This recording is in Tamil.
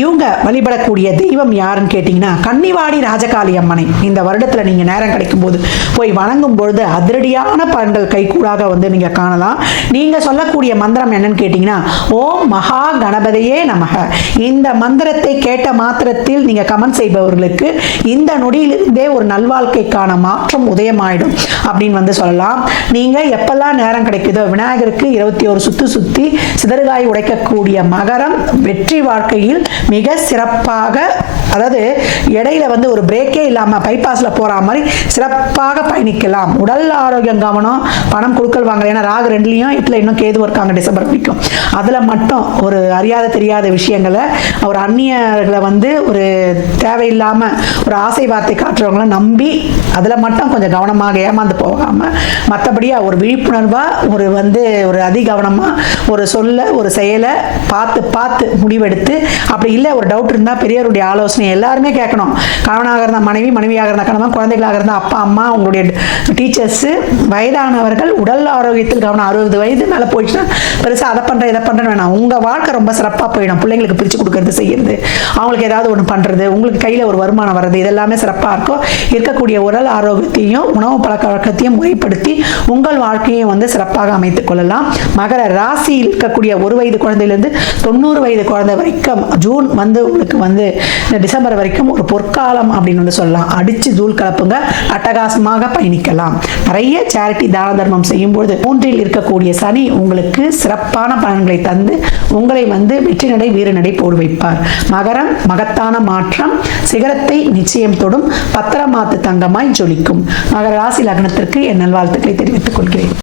இவங்க வழிபடக்கூடிய தெய்வம் யாருன்னு கேட்டிங்கன்னா கன்னிவாடி ராஜகாளி அம்மனை இந்த வருடத்தில் நீங்கள் நேரம் கிடைக்கும் போது போய் வணங்கும் பொழுது அதிரடியான பலன்கள் கைகூடாக நீங்கள் காணலாம். நீங்கள் சொல்லக்கூடிய மந்திரம் என்னன்னு கேட்டிங்கன்னா ஓம் மகா கணபதியே நமக. இந்த மந்திரத்தை கேட்ட மாத்திரத்தில் நீங்கள் கமெண்ட் செய்பவர்களுக்கு இந்த நொடியிலிருந்தே ஒரு நல்வாழ்க்கைக்கான மாற்றம் உதயமாயிடும் அப்படின்னு சொல்லலாம். நீங்கள் எப்பெல்லாம் நேரம் கிடைக்குதோ விநாயகருக்கு 21 சுத்து சுத்தி சிதறுகாய் உடைக்கக்கூடிய மகரம் வெற்றி வாழ்க்கையில் மிக சிறப்பாக, அதாவது இடையில ஒரு பிரேக்கே இல்லாம பைபாஸ்ல போற மாதிரி சிறப்பாக பயணிக்கலாம். உடல் ஆரோக்கியம் கவனம், பணம் கொடுக்கல் வாங்கல. ஏன்னா ராகு 2லயும் 8ல இன்னும் கேது இருக்காங்க டிசம்பர் வரைக்கும். அதுல மட்டும் ஒரு அறியாத தெரியாத விஷயங்களை ஒரு அந்நியர்களை ஒரு தேவையில்லாம ஒரு ஆசை வார்த்தை காட்டுறவங்களை நம்பி அதுல மட்டும் கொஞ்சம் கவனமாக ஏமாந்து போகாம மற்றபடி ஒரு விழிப்புணர்வா ஒரு அதிகவனமா ஒரு சொல்ல ஒரு செயலை பார்த்து பார்த்து முடிவெடுத்து, அப்படி இல்லை ஒரு டவுட் இருந்தால் பெரியவருடைய ஆலோசனை எல்லாருமே கேட்கணும். கணவனாக இருந்தால் மனைவி, மனைவியாக இருந்தால் கணவன், குழந்தைகளாக இருந்தால் அப்பா அம்மா, உங்களுடைய டீச்சர்ஸு, வயதானவர்கள் உடல் ஆரோக்கியத்தில் கவனம். 60 வயது மேலே போயிடுச்சுன்னா பெருசாக அதை பண்ணுறேன் இதை பண்ணுறேன்னு வேணாம். உங்கள் வாழ்க்கை ரொம்ப சிறப்பாக போயிடும். பிள்ளைங்களுக்கு பிரித்து கொடுக்கறது, செய்யறது, அவங்களுக்கு ஏதாவது ஒன்று பண்ணுறது, உங்களுக்கு கையில் ஒரு வருமானம் வர்றது, இதெல்லாமே சிறப்பாக இருக்கும். இருக்கக்கூடிய உடல் ஆரோக்கியத்தையும் உணவு பழக்க வழக்கத்தையும் முறைப்படுத்தி உங்கள் வாழ்க்கையும் சிறப்பாக அமைத்துக் கொள்ளலாம். மகர ராசியில் இருக்கக்கூடிய 1 வயது குழந்தையிலிருந்து 90 வயது குழந்தை வரைக்கும் ஜூன் உங்களுக்கு டிசம்பர் வரைக்கும் ஒரு பொற்காலம் அப்படின்னு சொல்லலாம். அடிச்சு தூள் கலப்புங்க, அட்டகாசமாக பயணிக்கலாம். நிறைய சேரிட்டி தான தர்மம் செய்யும்போது 3இல் இருக்கக்கூடிய சனி உங்களுக்கு சிறப்பான பலன்களை தந்து உங்களை வெற்றி நடை வீர நடை போடு வைப்பார். மகரம் மகத்தான மாற்றம், சிகரத்தை நிச்சயம் தொடும், பத்திரமாத்து தங்கமாய் ஜொலிக்கும். மகர ராசி லக்னத்திற்கு என் நல்வாழ்த்துக்களை தெரிவித்துக் கொள்கிறேன்.